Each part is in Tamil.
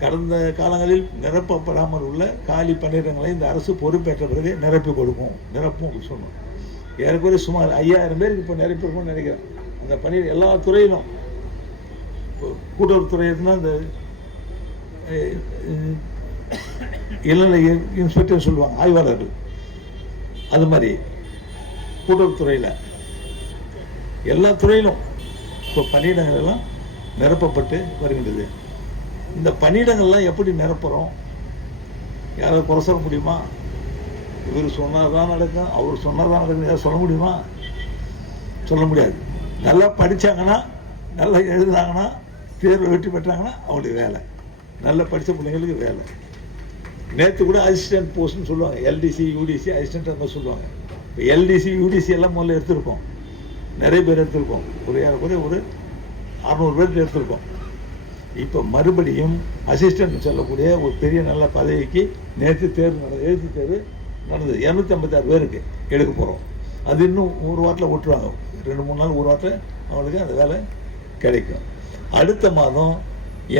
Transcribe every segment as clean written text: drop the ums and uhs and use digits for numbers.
கடந்த காலங்களில் நிரப்பப்படாமல் உள்ள காலி பணியிடங்களை இந்த அரசு பொறுப்பேற்ற பிறகு நிரப்பும் சொன்னோம். ஏறக்குறைய சுமார் 5000 பேருக்கு இப்போ நிரப்பிருக்கும்னு நினைக்கிறேன். அந்த பணி எல்லா துறையிலும், கூட்டுறவுத்துறை இருந்தால் இந்த இளநிலை இன்ஸ்பெக்டர் சொல்லுவாங்க, ஆய்வாளர்கள், அது மாதிரி கூட்டுறவுத்துறையில் எல்லா துறையிலும் இப்போ பணியிடங்கள் எல்லாம் நிரப்பப்பட்டு வருகின்றது. இந்த பணியிடங்கள்லாம் எப்படி நிரப்புகிறோம்? யாராவது குறை சொல்ல முடியுமா? இவர் சொன்னால் தான் நடக்கும், அவர் சொன்னால் தான் நடக்கும், யாரும் சொல்ல முடியுமா? சொல்ல முடியாது. நல்லா படித்தாங்கன்னா, நல்லா எழுதுனாங்கன்னா, தேர்வு வெற்றி பெற்றாங்கன்னா அவங்களுக்கு வேலை. நல்லா படித்த பிள்ளைங்களுக்கு வேலை. நேற்று கூட அசிஸ்டன்ட் போஸ்ட்னு சொல்லுவாங்க, எல்டிசி யூடிசி அசிஸ்டன்ட் அந்த மாதிரி சொல்லுவாங்க. இப்போ எல்டிசி யூடிசி எல்லாம் முதல்ல எடுத்திருக்கோம், நிறைய பேர் எடுத்திருக்கோம், ஒரு 600 பேர் எடுத்திருக்கோம். இப்போ மறுபடியும் அசிஸ்டன்ட் சொல்லக்கூடிய ஒரு பெரிய நல்ல பதவிக்கு நேற்று தேர்வு எழுத்து தேர்வு நடந்தது. 256 பேருக்கு எடுக்க போகிறோம். அது இன்னும் ஒரு வாரத்தில் விட்டுருவாங்க, 2-3 நாள், ஒரு வாரத்தில் அவங்களுக்கு அந்த வேலை கிடைக்கும். அடுத்த மாதம்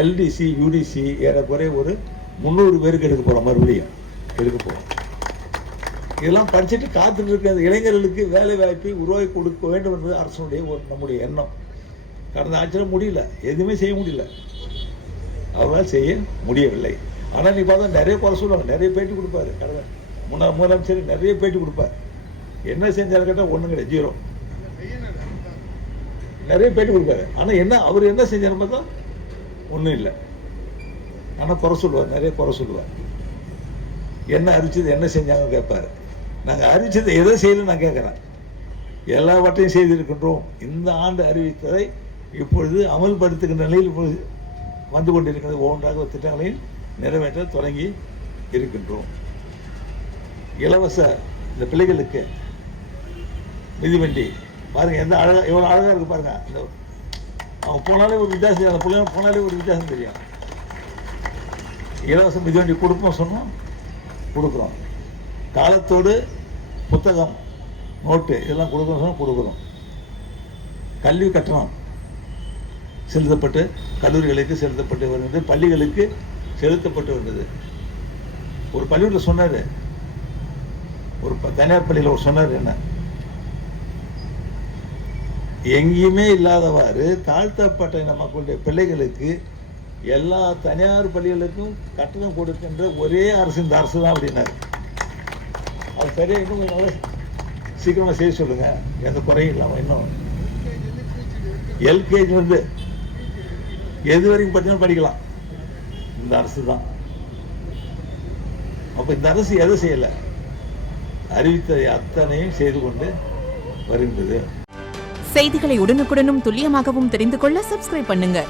எல்டிசி யூடிசி ஏறக்குறைய ஒரு 300 பேருக்கு எடுக்க போகிறோம், மறுபடியும் எடுக்க போகிறோம். இதெல்லாம் படிச்சுட்டு காத்துட்டு இருக்க இளைஞர்களுக்கு வேலை வாய்ப்பை உருவாக்கி கொடுக்க வேண்டும் என்பது அரசுடைய நம்முடைய எண்ணம். கடந்த ஆட்சியில் முடியல, எதுவுமே செய்ய முடியல, அவரால் செய்ய முடியவில்லை. ஆனால் நீ பார்த்தா நிறைய குறை சொல்லுவாங்க, நிறைய பேட்டி கொடுப்பாரு. கடந்த முன்னாள் முதலமைச்சர் நிறைய பேட்டி கொடுப்பார். என்ன செஞ்சாலும் கேட்டால் ஒன்றும் கிடையாது, 0. நிறைய பேட்டி கொடுப்பாரு. ஆனால் என்ன அவர் என்ன செஞ்சாலும் பார்த்தா ஒன்றும் இல்லை. ஆனால் குறை சொல்லுவார், நிறைய குறை சொல்லுவார். என்ன அறிவிச்சது, என்ன செஞ்சாங்க கேட்பாரு. நாங்கள் அறிவிச்சதை எதை செய்யல நான் கேட்குறேன். எல்லாவற்றையும் செய்திருக்கின்றோம். இந்த ஆண்டு அறிவித்ததை இப்பொழுது அமல்படுத்துகின்ற நிலையில் இப்பொழுது வந்து கொண்டிருக்கிறது. ஒவ்வொன்றாக திட்டங்களையும் நிறைவேற்ற தொடங்கி இருக்கின்றோம். இலவச இந்த பிள்ளைகளுக்கு மிதிவண்டி பாருங்க, எந்த அழகா, எவ்வளோ அழகாக இருக்கு பாருங்க. இந்த அவங்க போனாலே ஒரு வித்தியாசம், அந்த பிள்ளைங்க போனாலே ஒரு வித்தியாசம் தெரியும். இலவச மிதிவண்டி கொடுப்போம் சொன்னோம், கொடுக்குறோம். காலத்தோடு புத்தகம், நோட்டு இதெல்லாம் கொடுக்குறோம் சொன்னால் கொடுக்குறோம். கல்வி கட்டணம் செலுத்தப்பட்டு கல்லூரிகளுக்கு செலுத்தப்பட்டு வருகிறது, பள்ளிகளுக்கு செலுத்தப்பட்டு வருகிறது. ஒரு பள்ளியில் சொன்னார், ஒரு தனியார் பள்ளியில் ஒரு சொன்னார், என்ன எங்கேயுமே இல்லாதவாறு தாழ்த்தப்பட்ட மக்களுடைய பிள்ளைகளுக்கு எல்லா தனியார் பள்ளிகளுக்கும் கட்டணம் கொடுக்கின்ற ஒரே அரசு இந்த அரசு தான் அப்படின்னாரு. அது சரியா, இன்னும் கொஞ்சம் சீக்கிரமாக செய்ய சொல்லுங்க, எந்த குறையும் இல்லாமல். இன்னும் எல்கேஜி வந்து எது வரைக்கும் படித்தாலும் படிக்கலாம், இந்த அரசு தான். அப்போ இந்த அரசு எதை செய்யலை, அறிவித்ததை அத்தனையும் செய்து கொண்டு வருகின்றது. செய்திகளை உடனுக்குடனும் துல்லியமாகவும் தெரிந்து கொள்ள சப்ஸ்கிரைப் பண்ணுங்க.